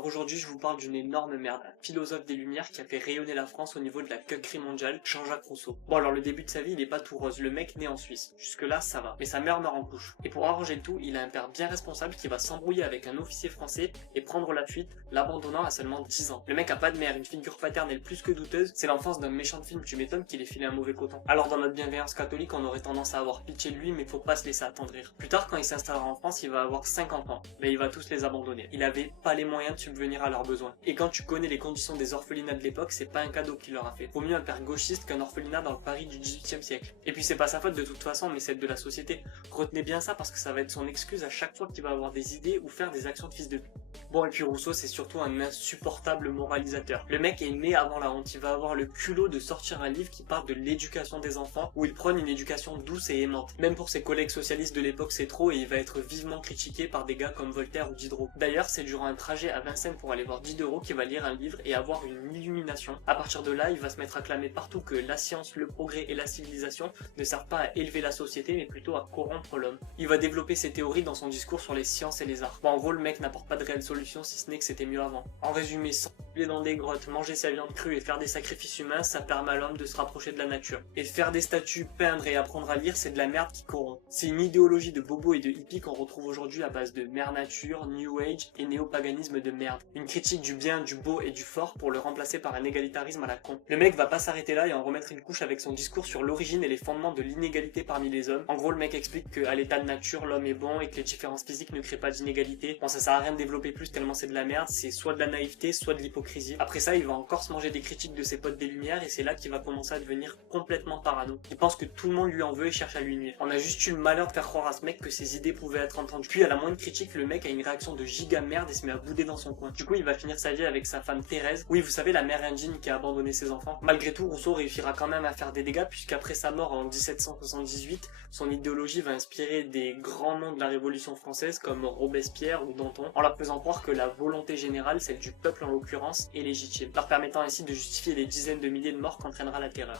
Alors aujourd'hui, je vous parle d'une énorme merde, un philosophe des Lumières qui a fait rayonner la France au niveau de la cueillerie mondiale, Jean-Jacques Rousseau. Bon alors le début de sa vie, il est pas tout rose, le mec né en Suisse. Jusque là, ça va. Mais sa mère meurt en couche. Et pour arranger le tout, il a un père bien responsable qui va s'embrouiller avec un officier français et prendre la fuite, l'abandonnant à seulement 10 ans. Le mec a pas de mère, une figure paternelle plus que douteuse, c'est l'enfance d'un méchant de film, tu m'étonnes qu'il ait filé un mauvais coton. Alors dans notre bienveillance catholique, on aurait tendance à avoir pitié de lui, mais faut pas se laisser attendrir. Plus tard, quand il s'installera en France, il va avoir 50 ans. Mais il va tous les abandonner. Il avait pas les moyens de subvenir à leurs besoins. Et quand tu connais les conditions des orphelinats de l'époque, c'est pas un cadeau qu'il leur a fait. Vaut mieux un père gauchiste qu'un orphelinat dans le Paris du XVIIIe siècle. Et puis c'est pas sa faute de toute façon, mais celle de la société. Retenez bien ça parce que ça va être son excuse à chaque fois qu'il va avoir des idées ou faire des actions de fils de pute. Bon, et puis Rousseau, c'est surtout un insupportable moralisateur. Le mec est né avant la honte. Il va avoir le culot de sortir un livre qui parle de l'éducation des enfants, où il prône une éducation douce et aimante. Même pour ses collègues socialistes de l'époque, c'est trop et il va être vivement critiqué par des gars comme Voltaire ou Diderot. D'ailleurs, c'est durant un trajet à Vincennes pour aller voir Diderot qu'il va lire un livre et avoir une illumination. À partir de là, il va se mettre à clamer partout que la science, le progrès et la civilisation ne servent pas à élever la société, mais plutôt à corrompre l'homme. Il va développer ses théories dans son discours sur les sciences et les arts. Bon, en gros, le mec n'apporte pas de réelle solution si ce n'est que c'était mieux avant. En résumé, s'enfiler dans des grottes, manger sa viande crue et faire des sacrifices humains, ça permet à l'homme de se rapprocher de la nature. Et faire des statues, peindre et apprendre à lire, c'est de la merde qui corrompt. C'est une idéologie de bobo et de hippie qu'on retrouve aujourd'hui à base de mère nature, new age et néopaganisme de merde. Une critique du bien, du beau et du fort pour le remplacer par un égalitarisme à la con. Le mec va pas s'arrêter là et en remettre une couche avec son discours sur l'origine et les fondements de l'inégalité parmi les hommes. En gros, le mec explique qu'à l'état de nature, l'homme est bon et que les différences physiques ne créent pas d'inégalité. Bon, ça sert à rien de développer plus tellement c'est de la merde, c'est soit de la naïveté, soit de l'hypocrisie. Après ça, il va encore se manger des critiques de ses potes des Lumières et c'est là qu'il va commencer à devenir complètement parano. Il pense que tout le monde lui en veut et cherche à lui nuire. On a juste eu le malheur de faire croire à ce mec que ses idées pouvaient être entendues. Puis à la moindre critique, le mec a une réaction de giga merde et se met à bouder dans son coin. Du coup, il va finir sa vie avec sa femme Thérèse. Oui, vous savez, la mère indigne qui a abandonné ses enfants. Malgré tout, Rousseau réussira quand même à faire des dégâts puisqu'après sa mort en 1778, son idéologie va inspirer des grands noms de la Révolution française comme Robespierre ou Danton, en leur faisant croire que la volonté générale, celle du peuple en l'occurrence, est légitime, leur permettant ainsi de justifier les dizaines de milliers de morts qu'entraînera la terreur.